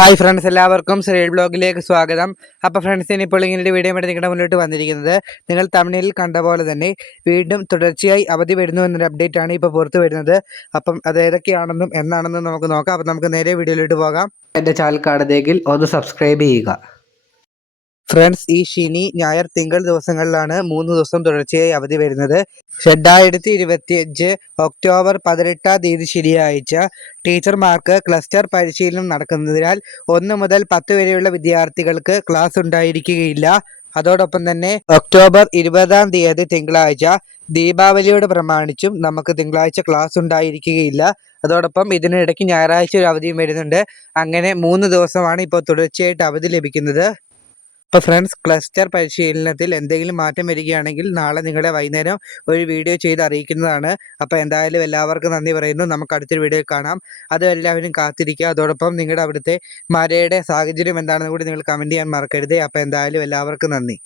Hi friends എല്ലാവർക്കും ശ്രീൽ ബ്ലോഗിലേക്ക് സ്വാഗതം. അപ്പോൾ ഫ്രണ്ട്സ് ഇനിയിപ്പോൾ ഇങ്ങനെ വീഡിയോ വേണ്ടി നിങ്ങളുടെ മുന്നോട്ട് വന്നിരിക്കുന്നത്. നിങ്ങൾ തമിഴിൽ കണ്ട പോലെ തന്നെ വീണ്ടും തുടർച്ചയായി അവധി വരുന്നു എന്നൊരു അപ്ഡേറ്റ് ആണ് ഇപ്പോൾ പുറത്തു വരുന്നത്. അപ്പം അത് ഏതൊക്കെയാണെന്നും എന്നാണെന്നും നമുക്ക് നോക്കാം. അപ്പം നമുക്ക് നേരെ വീഡിയോയിലോട്ട് പോകാം. എന്റെ ചാനൽ കാണുന്നെങ്കിൽ ഒന്ന് സബ്സ്ക്രൈബ് ചെയ്യുക. ഫ്രണ്ട്സ് ഈ ശനി ഞായർ തിങ്കൾ ദിവസങ്ങളിലാണ് മൂന്ന് ദിവസം തുടർച്ചയായി അവധി വരുന്നത്. രണ്ടായിരത്തി ഇരുപത്തിയഞ്ച് ഒക്ടോബർ പതിനെട്ടാം തീയതി ശനിയാഴ്ച ടീച്ചർമാർക്ക് ക്ലസ്റ്റർ പരിശീലനം നടക്കുന്നതിനാൽ ഒന്ന് മുതൽ പത്ത് വരെയുള്ള വിദ്യാർത്ഥികൾക്ക് ക്ലാസ് ഉണ്ടായിരിക്കുകയില്ല. അതോടൊപ്പം തന്നെ ഒക്ടോബർ ഇരുപതാം തീയതി തിങ്കളാഴ്ച ദീപാവലിയോട് പ്രമാണിച്ചും നമുക്ക് തിങ്കളാഴ്ച ക്ലാസ് ഉണ്ടായിരിക്കുകയില്ല. അതോടൊപ്പം ഇതിനിടയ്ക്ക് ഞായറാഴ്ച ഒരു അവധിയും വരുന്നുണ്ട്. അങ്ങനെ മൂന്ന് ദിവസമാണ് ഇപ്പോൾ തുടർച്ചയായിട്ട് അവധി ലഭിക്കുന്നത്. അപ്പോൾ ഫ്രണ്ട്സ് ക്ലസ്റ്റർ പരിശീലനത്തിൽ എന്തെങ്കിലും മാറ്റം വരികയാണെങ്കിൽ നാളെ നിങ്ങളെ വൈകുന്നേരം ഒരു വീഡിയോ ചെയ്ത് അറിയിക്കുന്നതാണ്. അപ്പോൾ എന്തായാലും എല്ലാവർക്കും നന്ദി പറയുന്നു. നമുക്ക് അടുത്തൊരു വീഡിയോ കാണാം. അത് എല്ലാവരും കാത്തിരിക്കുക. അതോടൊപ്പം നിങ്ങളുടെ അവിടുത്തെ മഴയുടെ സാഹചര്യം എന്താണെന്ന് കൂടി നിങ്ങൾ കമന്റ് ചെയ്യാൻ മറക്കരുത്. അപ്പോൾ എന്തായാലും എല്ലാവർക്കും നന്ദി.